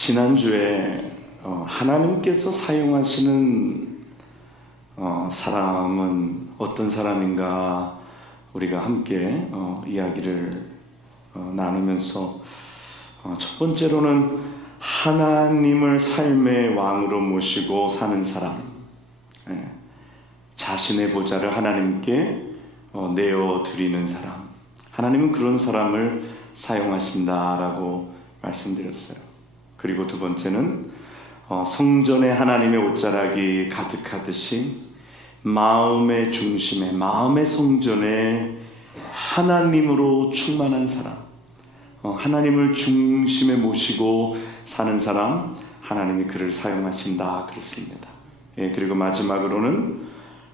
지난주에 하나님께서 사용하시는 사람은 어떤 사람인가 우리가 함께 이야기를 나누면서 첫 번째로는 하나님을 삶의 왕으로 모시고 사는 사람, 자신의 보좌를 하나님께 내어드리는 사람, 하나님은 그런 사람을 사용하신다라고 말씀드렸어요. 그리고 두 번째는 성전에 하나님의 옷자락이 가득하듯이 마음의 중심에, 마음의 성전에 하나님으로 충만한 사람, 하나님을 중심에 모시고 사는 사람, 하나님이 그를 사용하신다 그랬습니다. 그리고 마지막으로는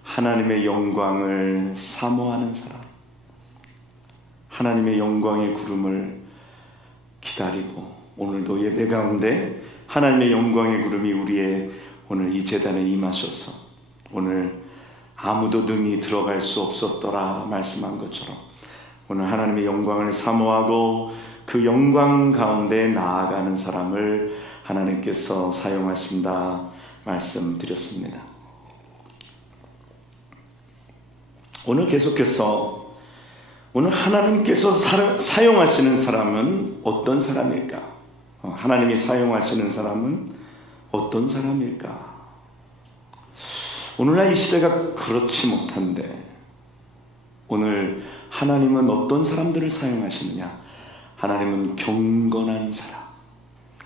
하나님의 영광을 사모하는 사람, 하나님의 영광의 구름을 기다리고, 오늘도 예배 가운데 하나님의 영광의 구름이 우리의 오늘 이 제단에 임하셔서 오늘 아무도 능히 들어갈 수 없었더라 말씀한 것처럼 오늘 하나님의 영광을 사모하고 그 영광 가운데 나아가는 사람을 하나님께서 사용하신다 말씀드렸습니다. 오늘 계속해서 오늘 하나님께서 사용하시는 사람은 어떤 사람일까? 하나님이 사용하시는 사람은 어떤 사람일까? 오늘날 이 시대가 그렇지 못한데 오늘 하나님은 어떤 사람들을 사용하시느냐? 하나님은 경건한 사람,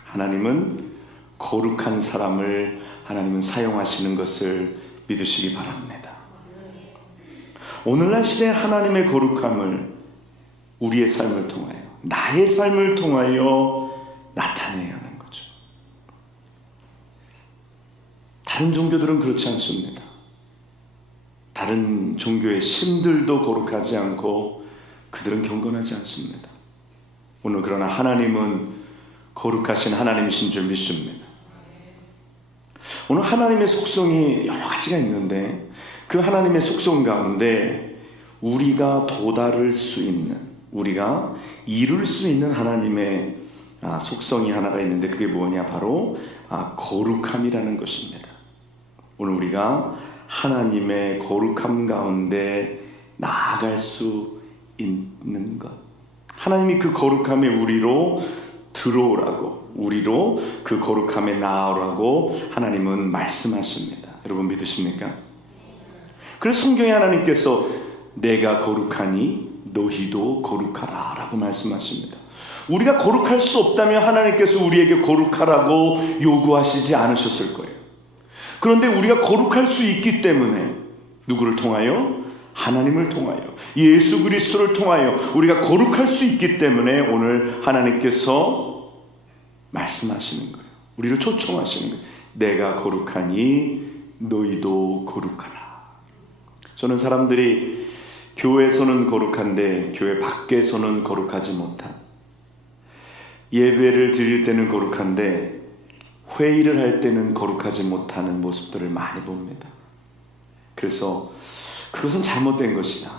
하나님은 거룩한 사람을 하나님은 사용하시는 것을 믿으시기 바랍니다. 오늘날 시대의 하나님의 거룩함을 우리의 삶을 통하여, 나의 삶을 통하여 나타내야 하는 거죠. 다른 종교들은 그렇지 않습니다. 다른 종교의 신들도 거룩하지 않고 그들은 경건하지 않습니다. 오늘 그러나 하나님은 거룩하신 하나님이신 줄 믿습니다. 오늘 하나님의 속성이 여러 가지가 있는데 그 하나님의 속성 가운데 우리가 도달할 수 있는, 우리가 이룰 수 있는 하나님의 속성이 하나가 있는데 그게 뭐냐? 바로 거룩함이라는 것입니다. 오늘 우리가 하나님의 거룩함 가운데 나아갈 수 있는 것, 하나님이 그 거룩함에 우리로 들어오라고, 우리로 그 거룩함에 나아오라고 하나님은 말씀하십니다. 여러분 믿으십니까? 그래서 성경에 하나님께서 내가 거룩하니 너희도 거룩하라 라고 말씀하십니다. 우리가 거룩할 수 없다면 하나님께서 우리에게 거룩하라고 요구하시지 않으셨을 거예요. 그런데 우리가 거룩할 수 있기 때문에 누구를 통하여? 하나님을 통하여, 예수 그리스도를 통하여 우리가 거룩할 수 있기 때문에 오늘 하나님께서 말씀하시는 거예요. 우리를 초청하시는 거예요. 내가 거룩하니 너희도 거룩하라. 저는 사람들이 교회에서는 거룩한데 교회 밖에서는 거룩하지 못한, 예배를 드릴 때는 거룩한데 회의를 할 때는 거룩하지 못하는 모습들을 많이 봅니다. 그래서 그것은 잘못된 것이다.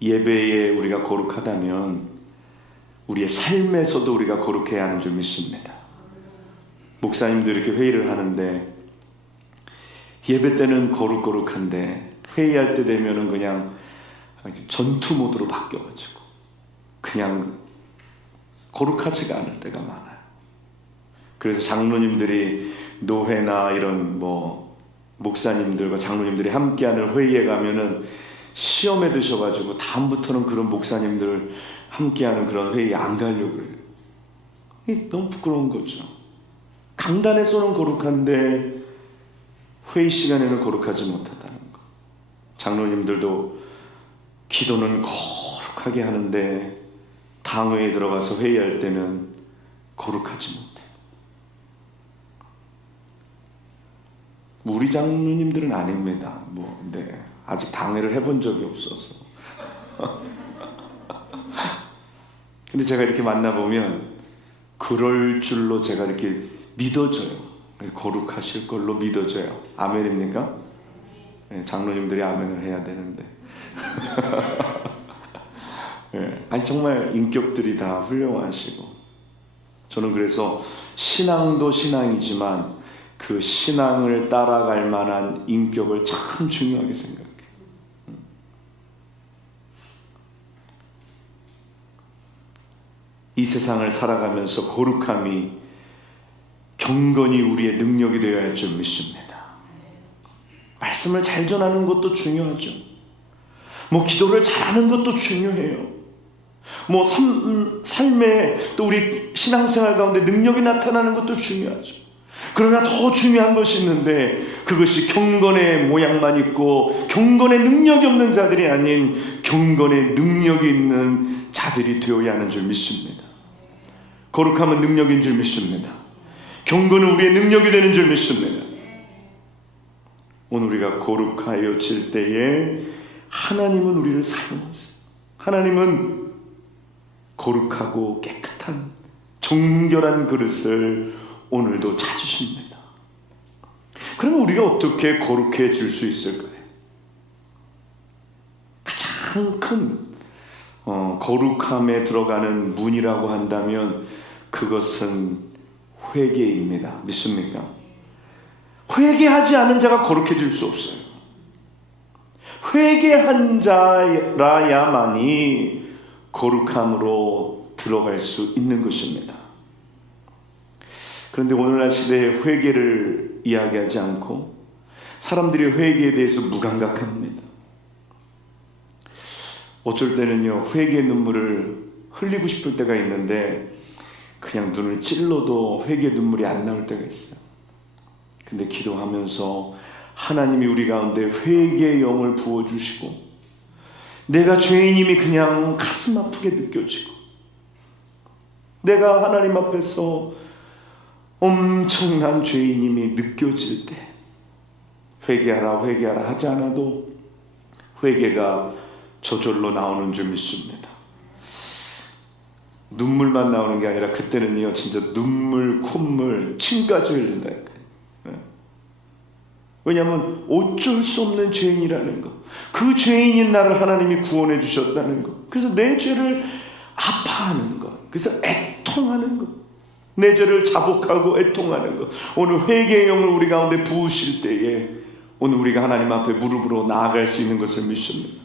예배에 우리가 거룩하다면 우리의 삶에서도 우리가 거룩해야 하는 줄 믿습니다. 목사님들 이렇게 회의를 하는데 예배 때는 거룩한데 회의할 때 되면은 그냥 전투 모드로 바뀌어가지고 그냥 거룩하지가 않을 때가 많아요. 그래서 장로님들이 노회나 이런 목사님들과 장로님들이 함께하는 회의에 가면은 시험에 드셔가지고 다음부터는 그런 목사님들 함께하는 그런 회의에 안 가려고 그래요. 이게 너무 부끄러운 거죠. 강단에서는 거룩한데 회의 시간에는 거룩하지 못하다는 거. 장로님들도 기도는 거룩하게 하는데 당회에 들어가서 회의할 때는 거룩하지 못해. 우리 장로님들은 아닙니다. 아직 당회를 해본 적이 없어서. 근데 제가 이렇게 만나보면 그럴 줄로 제가 이렇게 믿어져요. 거룩하실 걸로 믿어져요. 아멘입니까? 장로님들이 아멘을 해야 되는데. 아니 정말 인격들이 다 훌륭하시고 저는 그래서 신앙도 신앙이지만 그 신앙을 따라갈 만한 인격을 참 중요하게 생각해요. 이 세상을 살아가면서 거룩함이 경건이 우리의 능력이 되어야 할 줄 믿습니다. 말씀을 잘 전하는 것도 중요하죠. 기도를 잘하는 것도 중요해요. 삶에 또 우리 신앙생활 가운데 능력이 나타나는 것도 중요하죠. 그러나 더 중요한 것이 있는데 그것이 경건의 모양만 있고 경건의 능력이 없는 자들이 아닌 경건의 능력이 있는 자들이 되어야 하는 줄 믿습니다. 거룩함은 능력인 줄 믿습니다. 경건은 우리의 능력이 되는 줄 믿습니다. 오늘 우리가 거룩하여질 때에 하나님은 우리를 사용하세요. 하나님은 거룩하고 깨끗한 정결한 그릇을 오늘도 찾으십니다. 그러면 우리가 어떻게 거룩해질 수 있을까요? 가장 큰 거룩함에 들어가는 문이라고 한다면 그것은 회개입니다. 믿습니까? 회개하지 않은 자가 거룩해질 수 없어요. 회개한 자라야만이 거룩함으로 들어갈 수 있는 것입니다. 그런데 오늘날 시대에 회개를 이야기하지 않고 사람들이 회개에 대해서 무감각합니다. 어쩔 때는요, 회개의 눈물을 흘리고 싶을 때가 있는데 그냥 눈을 찔러도 회개의 눈물이 안 나올 때가 있어요. 근데 기도하면서 하나님이 우리 가운데 회개의 영을 부어주시고 내가 죄인임이 그냥 가슴 아프게 느껴지고 내가 하나님 앞에서 엄청난 죄인임이 느껴질 때 회개하라 회개하라 하지 않아도 회개가 저절로 나오는 줄 믿습니다. 눈물만 나오는 게 아니라 그때는요 진짜 눈물, 콧물, 침까지 흘린다니까요. 왜냐하면 어쩔 수 없는 죄인이라는 것, 그 죄인인 나를 하나님이 구원해 주셨다는 것, 그래서 내 죄를 아파하는 것, 그래서 애통하는 것, 내 죄를 자복하고 애통하는 것. 오늘 회개의 영을 우리 가운데 부으실 때에 오늘 우리가 하나님 앞에 무릎으로 나아갈 수 있는 것을 믿습니다.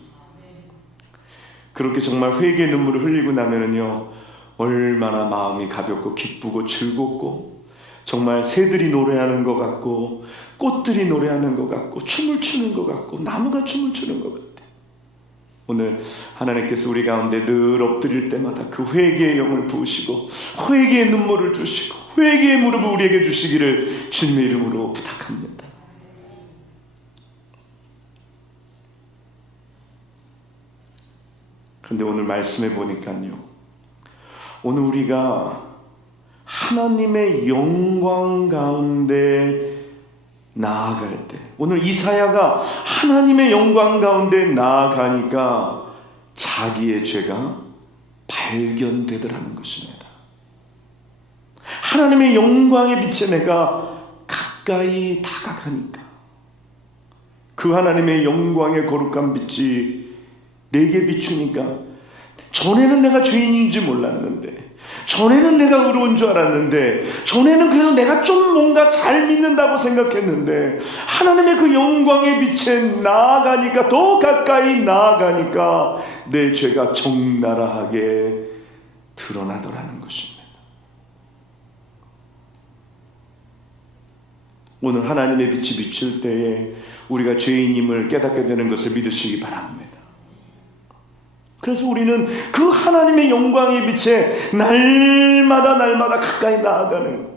그렇게 정말 회개의 눈물을 흘리고 나면은요 얼마나 마음이 가볍고 기쁘고 즐겁고 정말 새들이 노래하는 것 같고 꽃들이 노래하는 것 같고 춤을 추는 것 같고 나무가 춤을 추는 것 같아요. 오늘 하나님께서 우리 가운데 늘 엎드릴 때마다 그 회개의 영을 부으시고 회개의 눈물을 주시고 회개의 무릎을 우리에게 주시기를 주님의 이름으로 부탁합니다. 그런데 오늘 말씀해 보니까요, 오늘 우리가 하나님의 영광 가운데 나아갈 때, 오늘 이사야가 하나님의 영광 가운데 나아가니까 자기의 죄가 발견되더라는 것입니다. 하나님의 영광의 빛에 내가 가까이 다가가니까 그 하나님의 영광의 거룩한 빛이 내게 비추니까 전에는 내가 죄인인지 몰랐는데, 전에는 내가 의로운 줄 알았는데, 전에는 그래도 내가 좀 뭔가 잘 믿는다고 생각했는데 하나님의 그 영광의 빛에 나아가니까, 더 가까이 나아가니까 내 죄가 적나라하게 드러나더라는 것입니다. 오늘 하나님의 빛이 비칠 때에 우리가 죄인임을 깨닫게 되는 것을 믿으시기 바랍니다. 그래서 우리는 그 하나님의 영광의 빛에 날마다 가까이 나아가는 것.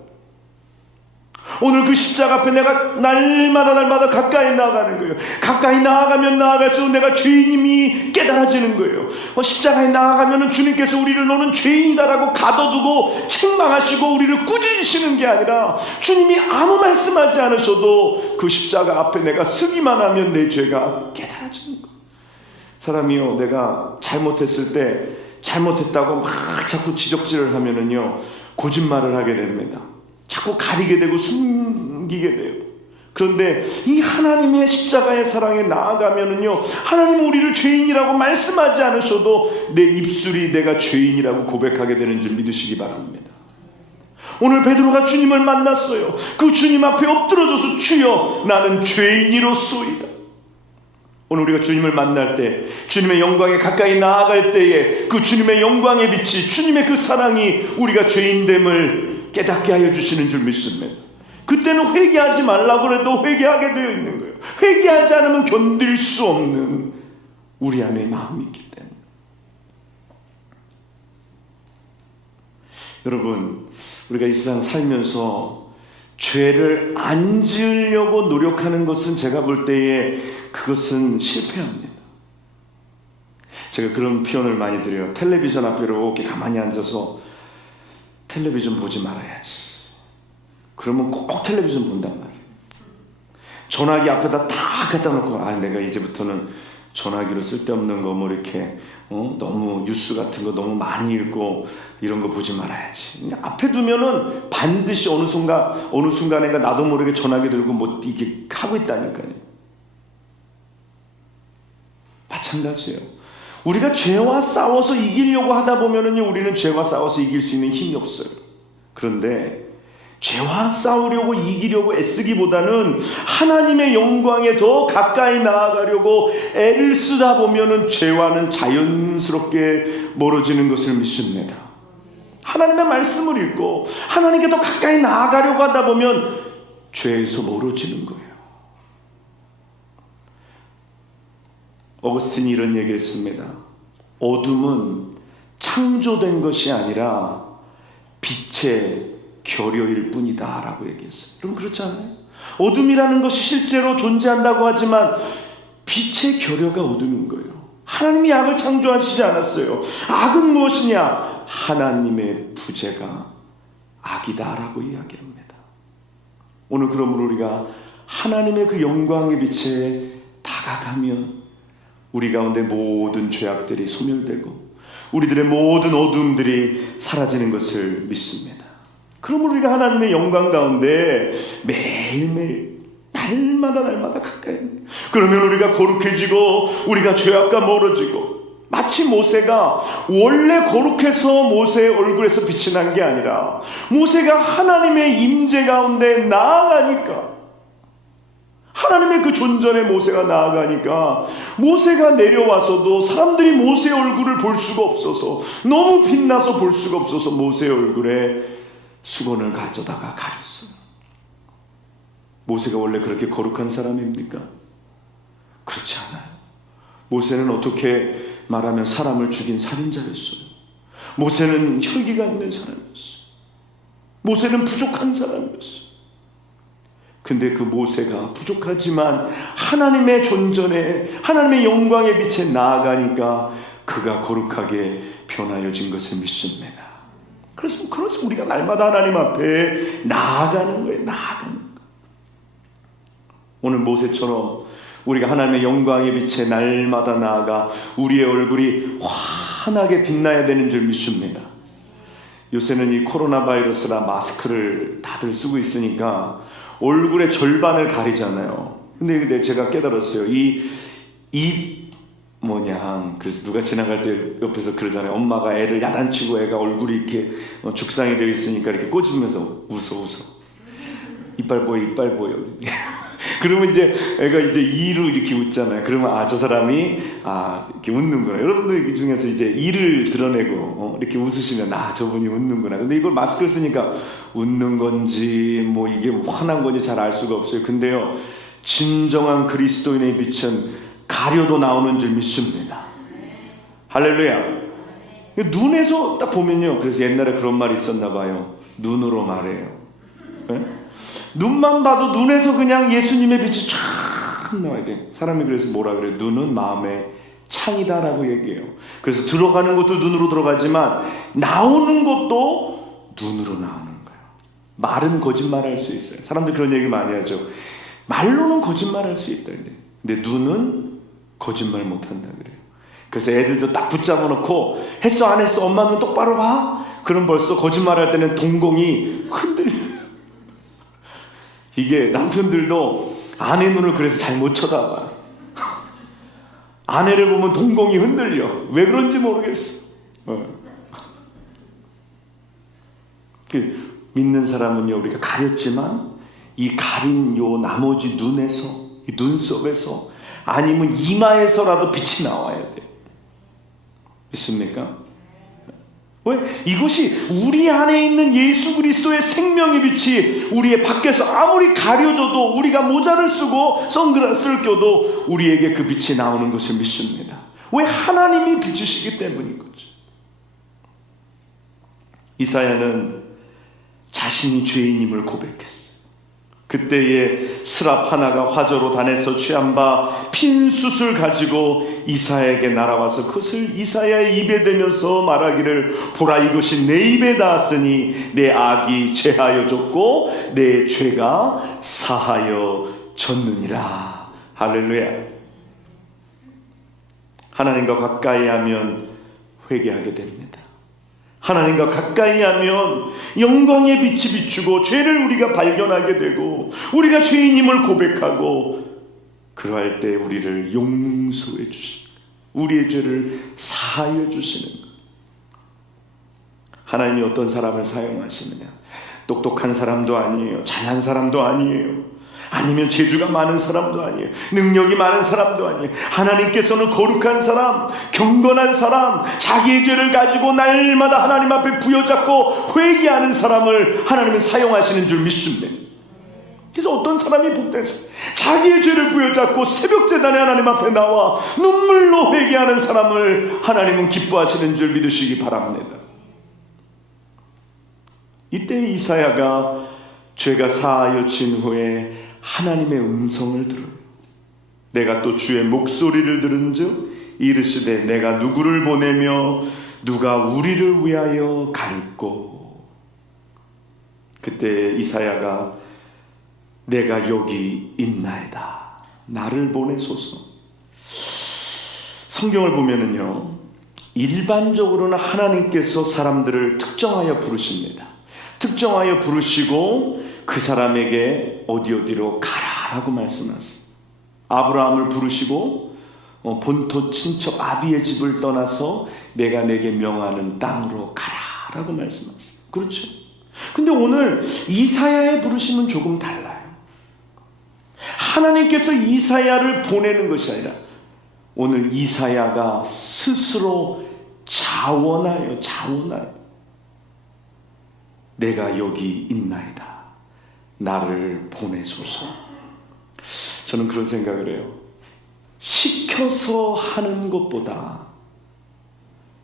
오늘 그 십자가 앞에 내가 날마다 가까이 나아가는 거예요. 가까이 나아가면 나아갈수록 내가 죄인임이 깨달아지는 거예요. 십자가에 나아가면 주님께서 우리를 너는 죄인이다라고 가둬두고 책망하시고 우리를 꾸짖으시는 게 아니라 주님이 아무 말씀하지 않으셔도 그 십자가 앞에 내가 서기만 하면 내 죄가 깨달아지는 거예요. 사람이요, 내가 잘못했을 때 잘못했다고 막 자꾸 지적질을 하면은요 거짓말을 하게 됩니다. 자꾸 가리게 되고 숨기게 돼요. 그런데 이 하나님의 십자가의 사랑에 나아가면은요 하나님은 우리를 죄인이라고 말씀하지 않으셔도 내 입술이 내가 죄인이라고 고백하게 되는 줄 믿으시기 바랍니다. 오늘 베드로가 주님을 만났어요. 그 주님 앞에 엎드러져서 주여 나는 죄인이로소이다. 오늘 우리가 주님을 만날 때, 주님의 영광에 가까이 나아갈 때에 그 주님의 영광의 빛이, 주님의 그 사랑이 우리가 죄인됨을 깨닫게 하여 주시는 줄 믿습니다. 그때는 회개하지 말라고 해도 회개하게 되어 있는 거예요. 회개하지 않으면 견딜 수 없는 우리 안에 마음이 있기 때문에. 여러분, 우리가 이 세상 살면서 죄를 안 지으려고 노력하는 것은 제가 볼 때에 그것은 실패합니다. 제가 그런 표현을 많이 드려요. 텔레비전 앞에 이렇게 가만히 앉아서 텔레비전 보지 말아야지. 그러면 꼭 텔레비전 본단 말이에요. 전화기 앞에다 다 갖다 놓고 내가 이제부터는 전화기로 쓸데없는 거 뭐 이렇게 너무 뉴스 같은 거 너무 많이 읽고 이런 거 보지 말아야지. 앞에 두면은 반드시 어느 순간인가 나도 모르게 전화기 들고 뭐 이게 하고 있다니까요. 마찬가지예요. 우리가 죄와 싸워서 이기려고 하다 보면은요, 우리는 죄와 싸워서 이길 수 있는 힘이 없어요. 그런데 죄와 싸우려고 이기려고 애쓰기보다는 하나님의 영광에 더 가까이 나아가려고 애를 쓰다 보면은 죄와는 자연스럽게 멀어지는 것을 믿습니다. 하나님의 말씀을 읽고 하나님께 더 가까이 나아가려고 하다 보면 죄에서 멀어지는 거예요. 어거스틴이 이런 얘기를 했습니다. 어둠은 창조된 것이 아니라 빛의 결여일 뿐이다 라고 얘기했어요. 여러분 그렇지 않아요? 어둠이라는 것이 실제로 존재한다고 하지만 빛의 결여가 어둠인 거예요. 하나님이 악을 창조하시지 않았어요. 악은 무엇이냐? 하나님의 부재가 악이다 라고 이야기합니다. 오늘 그러므로 우리가 하나님의 그 영광의 빛에 다가가면 우리 가운데 모든 죄악들이 소멸되고 우리들의 모든 어둠들이 사라지는 것을 믿습니다. 그러므로 우리가 하나님의 영광 가운데 매일매일 날마다 가까이, 그러면 우리가 거룩해지고 우리가 죄악과 멀어지고, 마치 모세가 원래 거룩해서 모세의 얼굴에서 빛이 난 게 아니라 모세가 하나님의 임재 가운데 나아가니까, 하나님의 그 존전에 모세가 나아가니까 모세가 내려와서도 사람들이 모세의 얼굴을 볼 수가 없어서, 너무 빛나서 볼 수가 없어서 모세의 얼굴에 수건을 가져다가 가렸어요. 모세가 원래 그렇게 거룩한 사람입니까? 그렇지 않아요. 모세는 어떻게 말하면 사람을 죽인 살인자였어요. 모세는 혈기가 있는 사람이었어요. 모세는 부족한 사람이었어요. 근데 그 모세가 부족하지만 하나님의 존전에, 하나님의 영광의 빛에 나아가니까 그가 거룩하게 변하여진 것을 믿습니다. 그래서 우리가 날마다 하나님 앞에 나아가는 거예요. 나아가는 거예요. 오늘 모세처럼 우리가 하나님의 영광의 빛에 날마다 나아가 우리의 얼굴이 환하게 빛나야 되는 줄 믿습니다. 요새는 이 코로나 바이러스라 마스크를 다들 쓰고 있으니까 얼굴의 절반을 가리잖아요. 근데 제가 깨달았어요. 그래서 누가 지나갈 때 옆에서 그러잖아요. 엄마가 애를 야단치고 애가 얼굴이 이렇게 죽상이 되어 있으니까 이렇게 꼬집으면서 웃어. 이빨 보여. 그러면 이제 애가 이제 이로 이렇게 웃잖아요. 그러면 저 사람이 이렇게 웃는구나. 여러분들 중에서 이제 이를 드러내고 이렇게 웃으시면 저분이 웃는구나. 근데 이걸 마스크를 쓰니까 웃는 건지 뭐 이게 화난 건지 잘 알 수가 없어요. 근데요, 진정한 그리스도인의 빛은 가려도 나오는 줄 믿습니다. 할렐루야. 눈에서 딱 보면요, 그래서 옛날에 그런 말이 있었나 봐요. 눈으로 말해요. 네? 눈만 봐도 눈에서 그냥 예수님의 빛이 쫙 나와야 돼. 사람이 그래서 뭐라 그래요? 눈은 마음의 창이다라고 얘기해요. 그래서 들어가는 것도 눈으로 들어가지만 나오는 것도 눈으로 나오는 거예요. 말은 거짓말할 수 있어요. 사람들 그런 얘기 많이 하죠. 말로는 거짓말할 수 있다. 근데 눈은 거짓말 못한다 그래요. 그래서 애들도 딱 붙잡아 놓고 했어 안 했어 엄마 눈 똑바로 봐. 그럼 벌써 거짓말할 때는 동공이 흔들려요. 이게 남편들도 아내 눈을 그래서 잘 못 쳐다봐요. 아내를 보면 동공이 흔들려. 왜 그런지 모르겠어. 믿는 사람은요, 우리가 가렸지만 이 가린 요 나머지 눈에서, 이 눈썹에서, 아니면 이마에서라도 빛이 나와야 돼요. 믿습니까? 왜? 이것이 우리 안에 있는 예수 그리스도의 생명의 빛이 우리의 밖에서 아무리 가려져도, 우리가 모자를 쓰고 선글라스를 껴도 우리에게 그 빛이 나오는 것을 믿습니다. 왜? 하나님이 빛이시기 때문인 거죠. 이사야는 자신이 죄인임을 고백했어요. 그때에 스랍 하나가 화저로 단에서 취한 바 핀숯을 가지고 이사야에게 날아와서 그것을 이사야의 입에 대면서 말하기를, 보라, 이것이 내 입에 닿았으니 내 악이 제하여 졌고 내 죄가 사하여 졌느니라. 할렐루야. 하나님과 가까이 하면 회개하게 됩니다. 하나님과 가까이 하면 영광의 빛이 비추고 죄를 우리가 발견하게 되고, 우리가 죄인임을 고백하고, 그러할 때 우리를 용서해 주시고 우리의 죄를 사하여 주시는 것. 하나님이 어떤 사람을 사용하시느냐? 똑똑한 사람도 아니에요, 잘난 사람도 아니에요, 아니면 재주가 많은 사람도 아니에요, 능력이 많은 사람도 아니에요. 하나님께서는 거룩한 사람, 경건한 사람, 자기의 죄를 가지고 날마다 하나님 앞에 부여잡고 회개하는 사람을 하나님은 사용하시는 줄 믿습니다. 그래서 어떤 사람이 복되세요? 자기의 죄를 부여잡고 새벽제단에 하나님 앞에 나와 눈물로 회개하는 사람을 하나님은 기뻐하시는 줄 믿으시기 바랍니다. 이때 이사야가 죄가 사하여진 후에 하나님의 음성을 들어요. 내가 또 주의 목소리를 들은즉 이르시되 내가 누구를 보내며 누가 우리를 위하여 갈꼬. 그때 이사야가 내가 여기 있나이다, 나를 보내소서. 성경을 보면은요, 일반적으로는 하나님께서 사람들을 특정하여 부르십니다. 특정하여 부르시고 그 사람에게 어디로 가라라고 말씀하세요. 아브라함을 부르시고 본토 친척 아비의 집을 떠나서 내가 내게 명하는 땅으로 가라라고 말씀하세요. 그렇죠? 근데 오늘 이사야의 부르심은 조금 달라요. 하나님께서 이사야를 보내는 것이 아니라 오늘 이사야가 스스로 자원하여 내가 여기 있나이다, 나를 보내소서. 저는 그런 생각을 해요. 시켜서 하는 것보다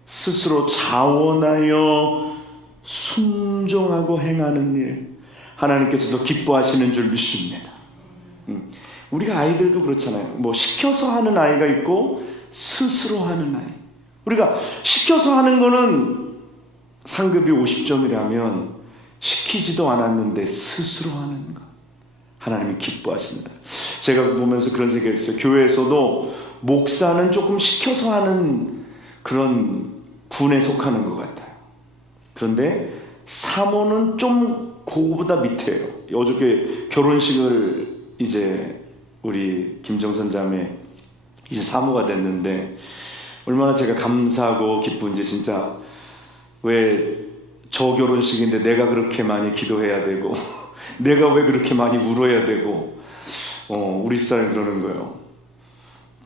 스스로 자원하여 순종하고 행하는 일, 하나님께서 더 기뻐하시는 줄 믿습니다. 우리가 아이들도 그렇잖아요. 뭐 시켜서 하는 아이가 있고 스스로 하는 아이. 우리가 시켜서 하는 거는 상급이 50점이라면 시키지도 않았는데 스스로 하는 것, 하나님이 기뻐하십니다. 제가 보면서 그런 생각이 있어요. 교회에서도 목사는 조금 시켜서 하는 그런 군에 속하는 것 같아요. 그런데 사모는 좀 그거보다 밑에요. 어저께 결혼식을 이제 우리 김정선 자매 이제 사모가 됐는데 얼마나 제가 감사하고 기쁜지. 진짜 왜 저 결혼식인데 내가 그렇게 많이 기도해야 되고 내가 왜 그렇게 많이 울어야 되고, 우리 집사람이 그러는 거예요.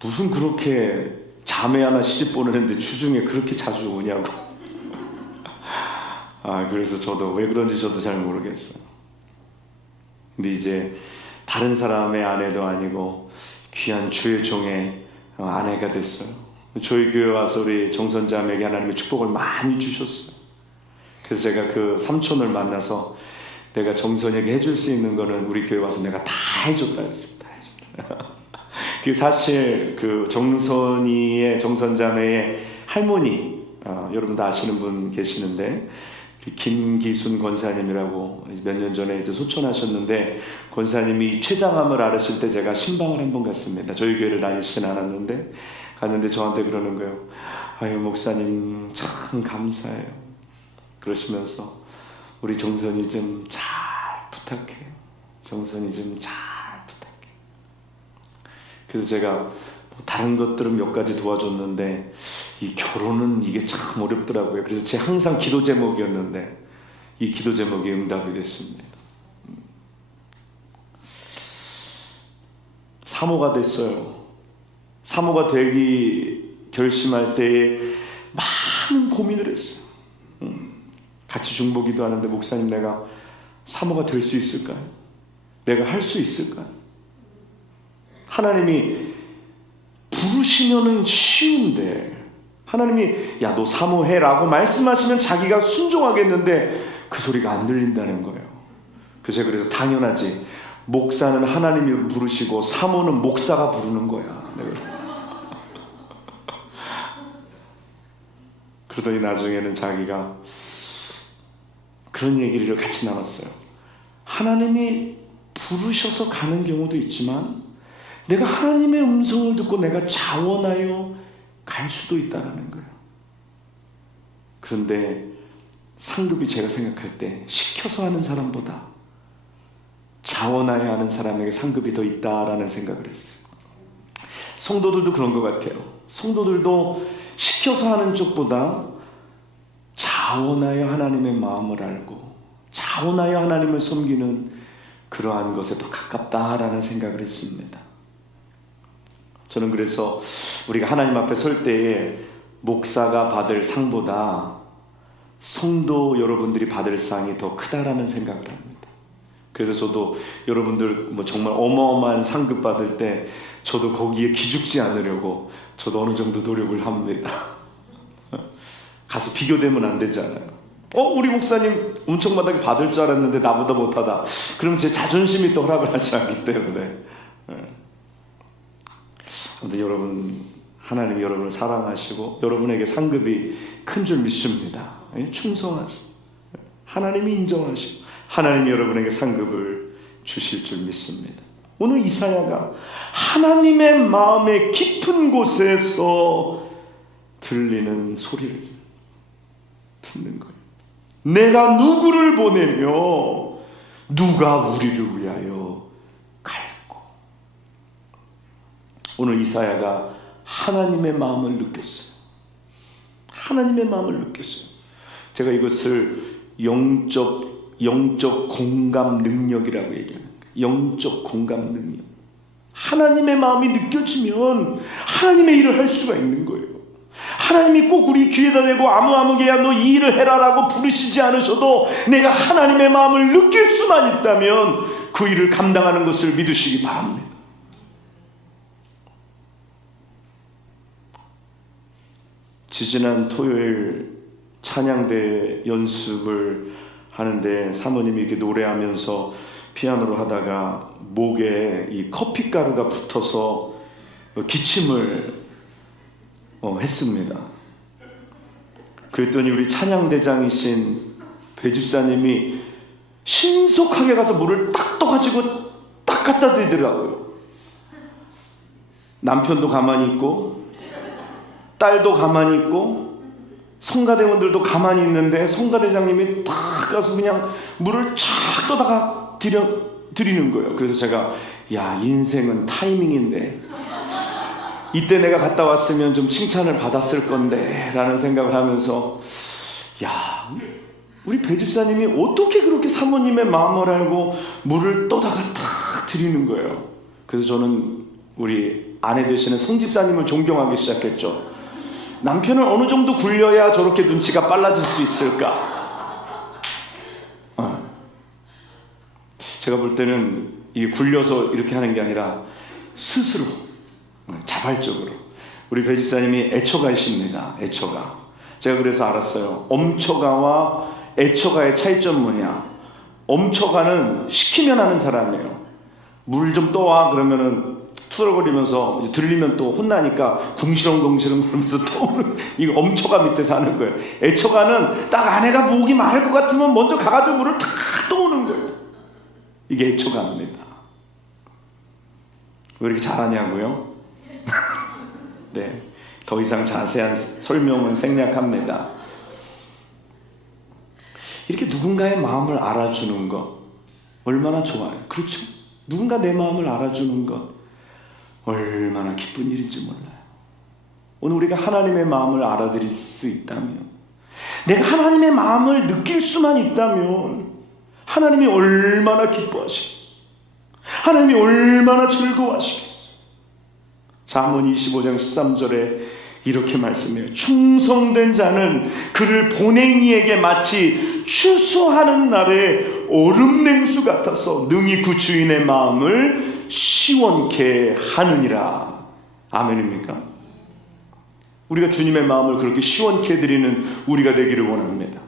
무슨 그렇게 자매 하나 시집 보내는데 주중에 그렇게 자주 우냐고. 그래서 저도 왜 그런지 저도 잘 모르겠어요. 근데 이제 다른 사람의 아내도 아니고 귀한 주의 종의 아내가 됐어요. 저희 교회 와서 우리 정선자매에게 하나님의 축복을 많이 주셨어요. 그래서 제가 그 삼촌을 만나서 내가 정선에게 해줄 수 있는 거는 우리 교회 와서 내가 다 해줬다 그랬습니다. 그 사실 그 정선자매의 할머니, 여러분 다 아시는 분 계시는데 김기순 권사님이라고 몇 년 전에 이제 소천하셨는데, 권사님이 췌장암을 앓으실 때 제가 신방을 한번 갔습니다. 저희 교회를 다니시진 않았는데 갔는데 저한테 그러는 거예요. 아유 목사님 참 감사해요. 그러시면서 우리 정선이 좀 잘 부탁해. 정선이 좀 잘 부탁해. 그래서 제가 다른 것들은 몇 가지 도와줬는데 이 결혼은 이게 참 어렵더라고요. 그래서 제 항상 기도 제목이었는데 이 기도 제목이 응답이 됐습니다. 사모가 됐어요. 사모가 되기 결심할 때에 많은 고민을 했어요. 같이 중보기도 하는데, 목사님, 내가 사모가 될 수 있을까요? 내가 할 수 있을까요? 하나님이 부르시면은 쉬운데, 하나님이 야, 너 사모해라고 말씀하시면 자기가 순종하겠는데 그 소리가 안 들린다는 거예요. 그래서 당연하지, 목사는 하나님이 부르시고 사모는 목사가 부르는 거야. 그러더니 나중에는 자기가 그런 얘기를 같이 나눴어요. 하나님이 부르셔서 가는 경우도 있지만 내가 하나님의 음성을 듣고 내가 자원하여 갈 수도 있다는 거예요. 그런데 상급이 제가 생각할 때 시켜서 하는 사람보다 자원하여 하는 사람에게 상급이 더 있다라는 생각을 했어요. 성도들도 그런 것 같아요. 성도들도 시켜서 하는 쪽보다 자원하여 하나님의 마음을 알고 자원하여 하나님을 섬기는 그러한 것에 더 가깝다라는 생각을 했습니다. 저는 그래서 우리가 하나님 앞에 설 때에 목사가 받을 상보다 성도 여러분들이 받을 상이 더 크다라는 생각을 합니다. 그래서 저도 여러분들 정말 어마어마한 상급 받을 때 저도 거기에 기죽지 않으려고 저도 어느 정도 노력을 합니다. 가서 비교되면 안 되잖아요. 우리 목사님 엄청 마땅히 받을 줄 알았는데 나보다 못하다. 그럼 제 자존심이 또 허락을 하지 않기 때문에. 아무튼 여러분, 하나님이 여러분을 사랑하시고 여러분에게 상급이 큰 줄 믿습니다. 충성하세요. 하나님이 인정하시고 하나님이 여러분에게 상급을 주실 줄 믿습니다. 오늘 이사야가 하나님의 마음의 깊은 곳에서 들리는 소리를 듣는 거예요. 내가 누구를 보내며 누가 우리를 위하여 갈고. 오늘 이사야가 하나님의 마음을 느꼈어요. 하나님의 마음을 느꼈어요. 제가 이것을 영적 공감 능력이라고 얘기하는 거예요. 영적 공감 능력. 하나님의 마음이 느껴지면 하나님의 일을 할 수가 있는 거예요. 하나님이 꼭 우리 귀에다 대고 아무개야 너 이 일을 해라라고 부르시지 않으셔도 내가 하나님의 마음을 느낄 수만 있다면 그 일을 감당하는 것을 믿으시기 바랍니다. 지지난 토요일 찬양대 연습을 하는데 사모님이 이렇게 노래하면서 피아노를 하다가 목에 이 커피가루가 붙어서 기침을 했습니다. 그랬더니 우리 찬양대장이신 배집사님이 신속하게 가서 물을 딱 떠가지고 딱 갖다 드리더라고요. 남편도 가만히 있고 딸도 가만히 있고 성가대원들도 가만히 있는데 성가대장님이 딱 가서 그냥 물을 쫙 떠다가 드리는 거예요. 그래서 제가 야, 인생은 타이밍인데 이때 내가 갔다 왔으면 좀 칭찬을 받았을 건데 라는 생각을 하면서 야, 우리 배집사님이 어떻게 그렇게 사모님의 마음을 알고 물을 떠다가 탁 드리는 거예요. 그래서 저는 우리 아내 되시는 송집사님을 존경하기 시작했죠. 남편을 어느 정도 굴려야 저렇게 눈치가 빨라질 수 있을까? 제가 볼 때는 이게 굴려서 이렇게 하는 게 아니라 스스로 자발적으로. 우리 배집사님이 애처가이십니다. 애처가. 제가 그래서 알았어요. 엄처가와 애처가의 차이점 뭐냐? 엄처가는 시키면 하는 사람이에요. 물 좀 떠와 그러면은 투덜거리면서 이제 들리면 또 혼나니까 궁시렁궁시렁 그러면서 또 이거 엄처가 밑에서 하는 거예요. 애처가는 딱 아내가 목이 마를 것 같으면 먼저 가가지고 물을 탁 떠오는 거예요. 이게 애처가입니다. 왜 이렇게 잘하냐고요? 네, 더 이상 자세한 설명은 생략합니다. 이렇게 누군가의 마음을 알아주는 것 얼마나 좋아요. 그렇죠? 누군가 내 마음을 알아주는 것 얼마나 기쁜 일인지 몰라요. 오늘 우리가 하나님의 마음을 알아들일 수 있다면 내가 하나님의 마음을 느낄 수만 있다면 하나님이 얼마나 기뻐하시겠어. 하나님이 얼마나 즐거워하시겠어. 잠언 25장 13절에 이렇게 말씀해요. 충성된 자는 그를 보냉이에게 마치 추수하는 날에 얼음 냉수 같아서 능히 그 주인의 마음을 시원케 하느니라. 아멘입니까? 우리가 주님의 마음을 그렇게 시원케 해드리는 우리가 되기를 원합니다.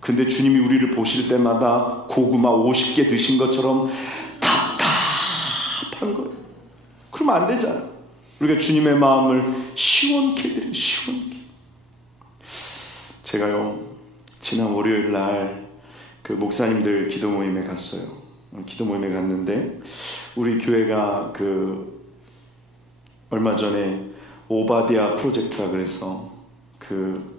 근데 주님이 우리를 보실 때마다 고구마 50개 드신 것처럼 답답한 거예요. 그러면 안 되잖아. 우리가 주님의 마음을 시원케 해드려요. 시원케. 제가요 지난 월요일 날 그 목사님들 기도 모임에 갔어요. 기도 모임에 갔는데 우리 교회가 그 얼마 전에 오바댜 프로젝트라 그래서 그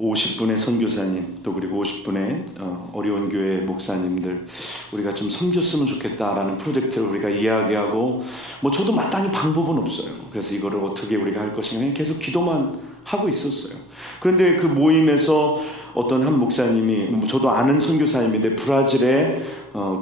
50분의 선교사님 또 그리고 50분의 어려운 교회 목사님들 우리가 좀 섬겼으면 좋겠다라는 프로젝트를 우리가 이야기하고 뭐 저도 마땅히 방법은 없어요. 그래서 이거를 어떻게 우리가 할 것인가 그냥 계속 기도만 하고 있었어요. 그런데 그 모임에서 어떤 한 목사님이 저도 아는 선교사님인데 브라질의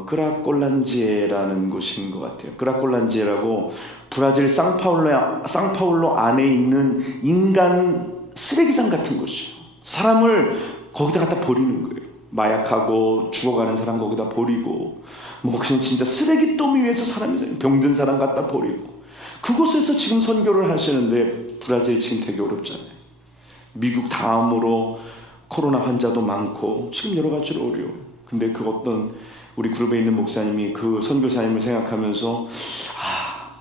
끄라꼴란지에라는 곳인 것 같아요. 끄라꼴란지에라고 브라질 상파울로 안에 있는 인간 쓰레기장 같은 곳이에요. 사람을 거기다 갖다 버리는 거예요. 마약하고 죽어가는 사람 거기다 버리고 뭐 그냥 진짜 쓰레기 더미 위에서 사람이 병든 사람 갖다 버리고 그곳에서 지금 선교를 하시는데 브라질이 지금 되게 어렵잖아요. 미국 다음으로 코로나 환자도 많고 지금 여러 가지로 어려워요. 근데 그 어떤 우리 그룹에 있는 목사님이 그 선교사님을 생각하면서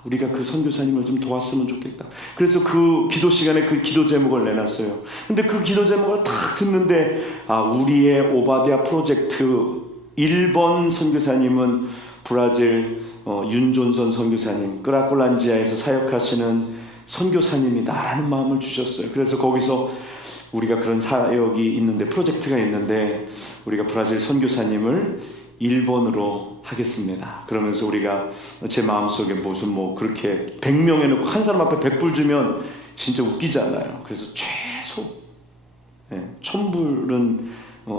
우리가 그 선교사님을 좀 도왔으면 좋겠다. 그래서 그 기도 시간에 그 기도 제목을 내놨어요. 근데 그 기도 제목을 딱 듣는데 우리의 오바댜 프로젝트 1번 선교사님은 브라질 윤존선 선교사님, 끄라꼴란지아에서 사역하시는 선교사님이다라는 마음을 주셨어요. 그래서 거기서 우리가 그런 사역이 있는데 프로젝트가 있는데 우리가 브라질 선교사님을 1번으로 하겠습니다. 그러면서 우리가 제 마음속에 무슨 뭐 그렇게 100명 해놓고 한 사람 앞에 100불 주면 진짜 웃기잖아요. 그래서 최소 1000불은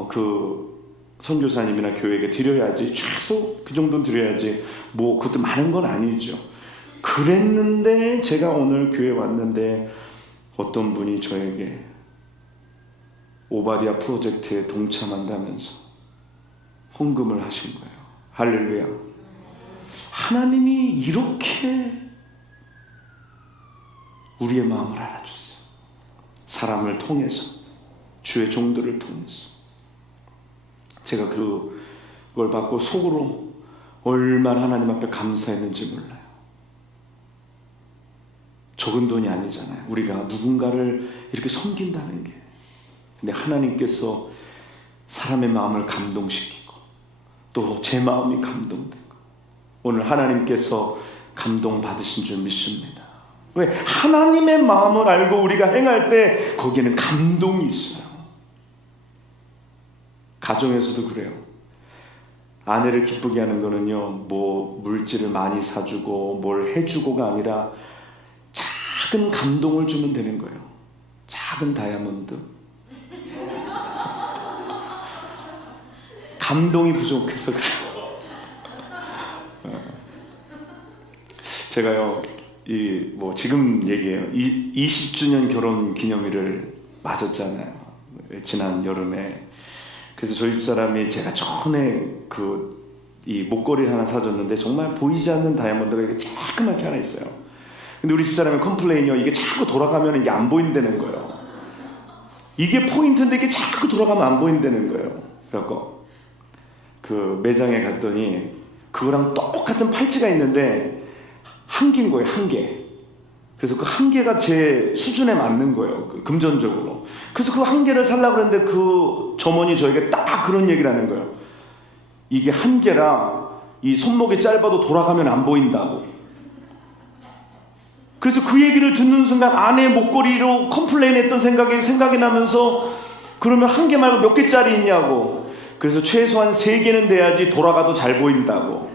그 선교사님이나 교회에게 드려야지. 최소 그 정도는 드려야지. 뭐 그것도 많은 건 아니죠. 그랬는데 제가 오늘 교회 왔는데 어떤 분이 저에게 오바댜 프로젝트에 동참한다면서 헌금을 하신 거예요. 할렐루야. 하나님이 이렇게 우리의 마음을 알아줬어요. 사람을 통해서, 주의 종들을 통해서. 제가 그걸 받고 속으로 얼마나 하나님 앞에 감사했는지 몰라요. 적은 돈이 아니잖아요. 우리가 누군가를 이렇게 섬긴다는 게. 근데 하나님께서 사람의 마음을 감동시키고 또 제 마음이 감동되고 오늘 하나님께서 감동받으신 줄 믿습니다. 왜? 하나님의 마음을 알고 우리가 행할 때 거기에는 감동이 있어요. 가정에서도 그래요. 아내를 기쁘게 하는 거는요, 뭐 물질을 많이 사주고 뭘 해주고가 아니라 작은 감동을 주면 되는 거예요. 작은 다이아몬드. 감동이 부족해서 그래요. 제가요, 뭐 지금 얘기해요. 20주년 결혼 기념일을 맞았잖아요. 지난 여름에. 그래서 저희 집사람이 제가 전에 이 목걸이를 하나 사줬는데 정말 보이지 않는 다이아몬드가 이렇게 조그맣게 하나 있어요. 근데 우리 집사람의 컴플레인이요. 이게 자꾸 돌아가면 이게 안 보인다는 거예요. 이게 포인트인데 이게 자꾸 돌아가면 안 보인다는 거예요. 그래갖고 그 매장에 갔더니 그거랑 똑같은 팔찌가 있는데 한 개인 거예요. 한 개. 그래서 그 한 개가 제 수준에 맞는 거예요. 금전적으로. 그래서 그 한 개를 살려고 그랬는데 그 점원이 저에게 딱 그런 얘기를 하는 거예요. 이게 한 개라 이 손목이 짧아도 돌아가면 안 보인다고. 그래서 그 얘기를 듣는 순간 아내 목걸이로 컴플레인했던 생각이 나면서 그러면 한 개 말고 몇 개짜리 있냐고. 그래서 최소한 3개는 돼야지 돌아가도 잘 보인다고.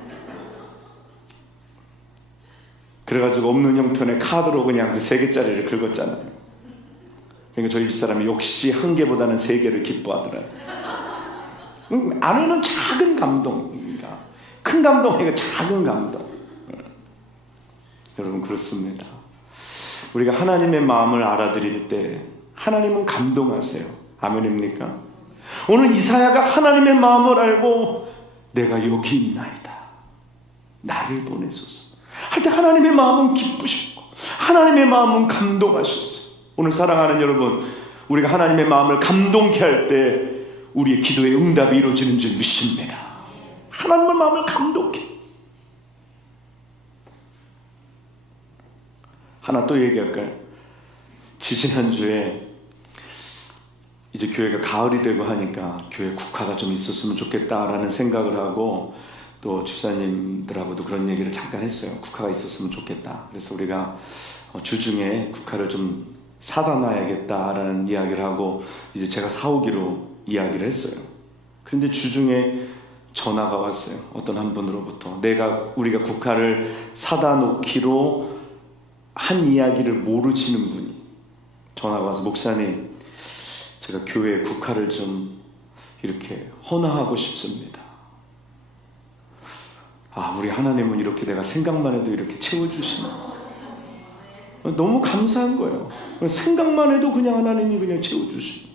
그래가지고 없는 형편에 카드로 그냥 그 3개짜리를 긁었잖아요. 그러니까 저희 집사람이 역시 한 개보다는 세 개를 기뻐하더라고요. 안에는 작은 감동입니다. 큰 감동 아니고 작은 감동. 여러분 그렇습니다. 우리가 하나님의 마음을 알아들일 때 하나님은 감동하세요. 아멘입니까? 오늘 이사야가 하나님의 마음을 알고 내가 여기 있나이다, 나를 보내소서 할 때 하나님의 마음은 기쁘셨고 하나님의 마음은 감동하셨어요. 오늘 사랑하는 여러분, 우리가 하나님의 마음을 감동케 할 때 우리의 기도의 응답이 이루어지는 줄 믿습니다. 하나님의 마음을 감동케. 하나 또 얘기할까요? 지지난주에 이제 교회가 가을이 되고 하니까 교회 국화가 좀 있었으면 좋겠다라는 생각을 하고 또 집사님들하고도 그런 얘기를 잠깐 했어요. 국화가 있었으면 좋겠다. 그래서 우리가 주중에 국화를 좀 사다 놔야겠다라는 이야기를 하고 이제 제가 사오기로 이야기를 했어요. 그런데 주중에 전화가 왔어요. 어떤 한 분으로부터 우리가 국화를 사다 놓기로 한 이야기를 모르시는 분이 전화가 와서, 목사님, 제가 교회에 국화를 좀 이렇게 헌화하고 싶습니다. 우리 하나님은 이렇게 내가 생각만 해도 이렇게 채워주시나. 너무 감사한 거예요. 생각만 해도 그냥 하나님이 그냥 채워주시고.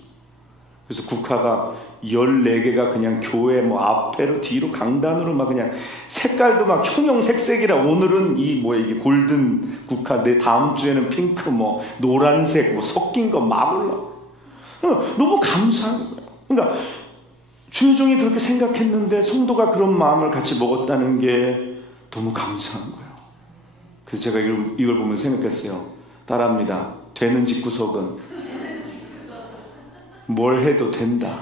그래서 국화가 14개가 그냥 교회 앞에로 뒤로 강단으로 막 그냥 색깔도 막 형형색색이라, 오늘은 이게 골든 국화, 내 다음 주에는 핑크 노란색 섞인 거 막 올라. 너무 감사한 거예요. 그러니까 주여종이 그렇게 생각했는데 성도가 그런 마음을 같이 먹었다는 게 너무 감사한 거예요. 그래서 제가 이걸 보면 생각했어요. 따라합니다. 되는 집구석은 뭘 해도 된다.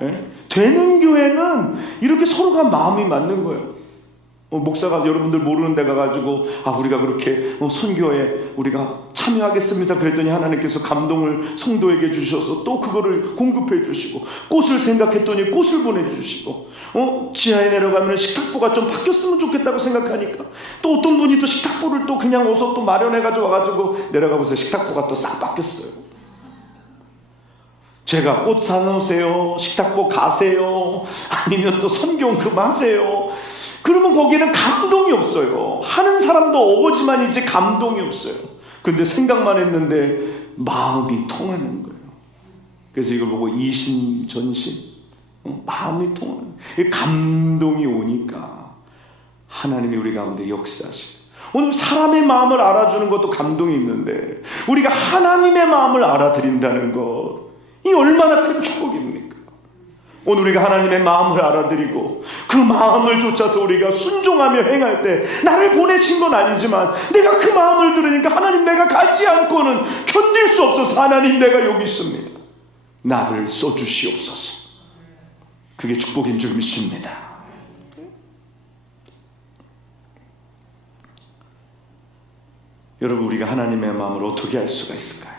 네? 되는 교회는 이렇게 서로가 마음이 맞는 거예요. 목사가 여러분들 모르는 데 가가지고 우리가 그렇게 선교에 우리가 참여하겠습니다 그랬더니 하나님께서 감동을 성도에게 주셔서 또 그거를 공급해 주시고, 꽃을 생각했더니 꽃을 보내주시고, 지하에 내려가면 식탁보가 좀 바뀌었으면 좋겠다고 생각하니까 또 어떤 분이 또 식탁보를 또 그냥 어서 또 마련해가지고 와가지고 내려가보세요. 식탁보가 또 싹 바뀌었어요. 제가 꽃 사놓으세요, 식탁보 가세요, 아니면 또 선교원금 하세요. 그러면 거기에는 감동이 없어요. 하는 사람도 어거지만 이제 감동이 없어요. 근데 생각만 했는데 마음이 통하는 거예요. 그래서 이걸 보고 이심전심, 마음이 통하는 거예요. 감동이 오니까 하나님이 우리 가운데 역사하시고, 오늘 사람의 마음을 알아주는 것도 감동이 있는데 우리가 하나님의 마음을 알아들인다는 것, 이 얼마나 큰 축복입니까? 오늘 우리가 하나님의 마음을 알아들이고 그 마음을 쫓아서 우리가 순종하며 행할 때, 나를 보내신 건 아니지만 내가 그 마음을 들으니까 하나님, 내가 가지 않고는 견딜 수 없어서 하나님, 내가 여기 있습니다, 나를 써주시옵소서. 그게 축복인 줄 믿습니다. 여러분, 우리가 하나님의 마음을 어떻게 알 수가 있을까요?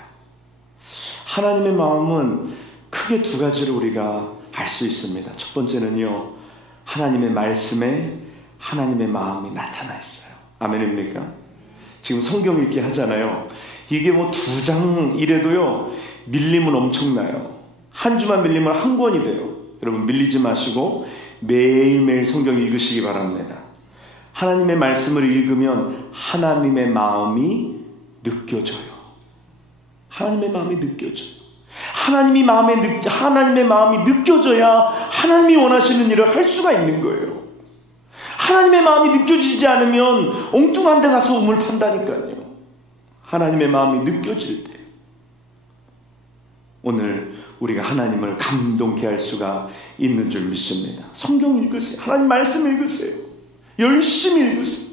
하나님의 마음은 크게 두 가지로 우리가 알 수 있습니다. 첫 번째는요, 하나님의 말씀에 하나님의 마음이 나타나 있어요. 아멘입니까? 지금 성경 읽기 하잖아요. 이게 2장 이래도요 밀림은 엄청나요. 한 주만 밀리면 한 권이 돼요. 여러분, 밀리지 마시고 매일매일 성경 읽으시기 바랍니다. 하나님의 말씀을 읽으면 하나님의 마음이 느껴져요. 하나님의 마음이 느껴져요. 하나님의 마음이 느껴져야 하나님이 원하시는 일을 할 수가 있는 거예요. 하나님의 마음이 느껴지지 않으면 엉뚱한 데 가서 우물 판다니까요. 하나님의 마음이 느껴질 때, 오늘 우리가 하나님을 감동케 할 수가 있는 줄 믿습니다. 성경 읽으세요. 하나님 말씀 읽으세요. 열심히 읽으세요.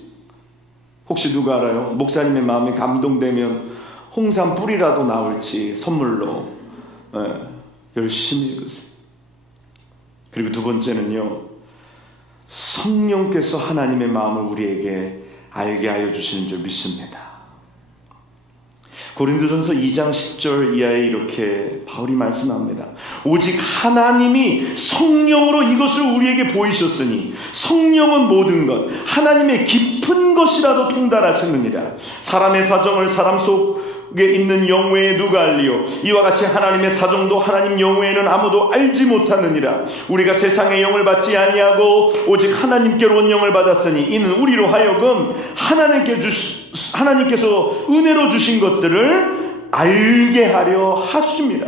혹시 누가 알아요? 목사님의 마음이 감동되면 홍삼 뿌리라도 나올지 선물로 열심히 읽으세요. 그리고 두 번째는요, 성령께서 하나님의 마음을 우리에게 알게 하여 주시는 줄 믿습니다. 고린도전서 2장 10절 이하에 이렇게 바울이 말씀합니다. 오직 하나님이 성령으로 이것을 우리에게 보이셨으니 성령은 모든 것, 하나님의 깊은 것이라도 통달하시느니라. 사람의 사정을 사람 속 하늘에 있는 영 외에 누가 알리요? 이와 같이 하나님의 사정도 하나님 영 외에는 아무도 알지 못하느니라. 우리가 세상의 영을 받지 아니하고 오직 하나님께로 온 영을 받았으니 이는 우리로 하여금 하나님께서 은혜로 주신 것들을 알게 하려 하십니다.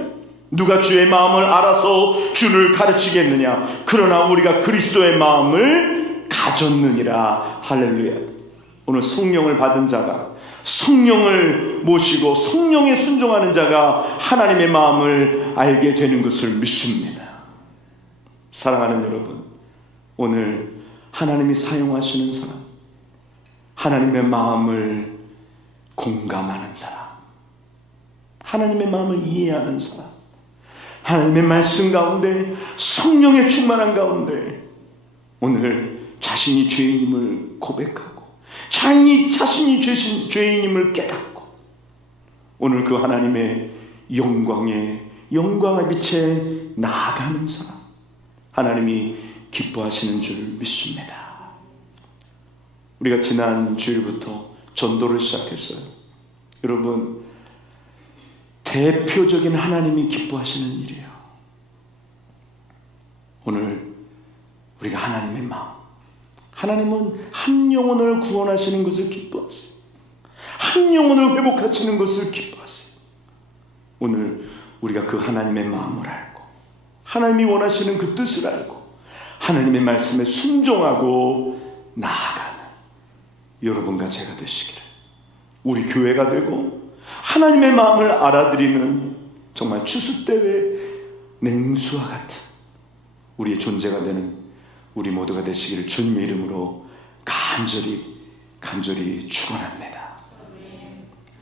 누가 주의 마음을 알아서 주를 가르치겠느냐? 그러나 우리가 그리스도의 마음을 가졌느니라. 할렐루야. 오늘 성령을 받은 자가, 성령을 모시고 성령에 순종하는 자가 하나님의 마음을 알게 되는 것을 믿습니다. 사랑하는 여러분, 오늘 하나님이 사용하시는 사람, 하나님의 마음을 공감하는 사람, 하나님의 마음을 이해하는 사람, 하나님의 말씀 가운데 성령의 충만한 가운데 오늘 자신이 죄인임을 고백하고 자신이 죄인임을 깨닫고 오늘 그 하나님의 영광의 빛에 나아가는 사람, 하나님이 기뻐하시는 줄 믿습니다. 우리가 지난 주일부터 전도를 시작했어요. 여러분, 대표적인 하나님이 기뻐하시는 일이에요. 오늘 우리가 하나님의 마음, 하나님은 한 영혼을 구원하시는 것을 기뻐하세요. 한 영혼을 회복하시는 것을 기뻐하세요. 오늘 우리가 그 하나님의 마음을 알고 하나님이 원하시는 그 뜻을 알고 하나님의 말씀에 순종하고 나아가는 여러분과 제가 되시기를, 우리 교회가 되고 하나님의 마음을 알아들이는 정말 추수때의 맹수와 같은 우리의 존재가 되는 우리 모두가 되시기를 주님의 이름으로 간절히 축원합니다.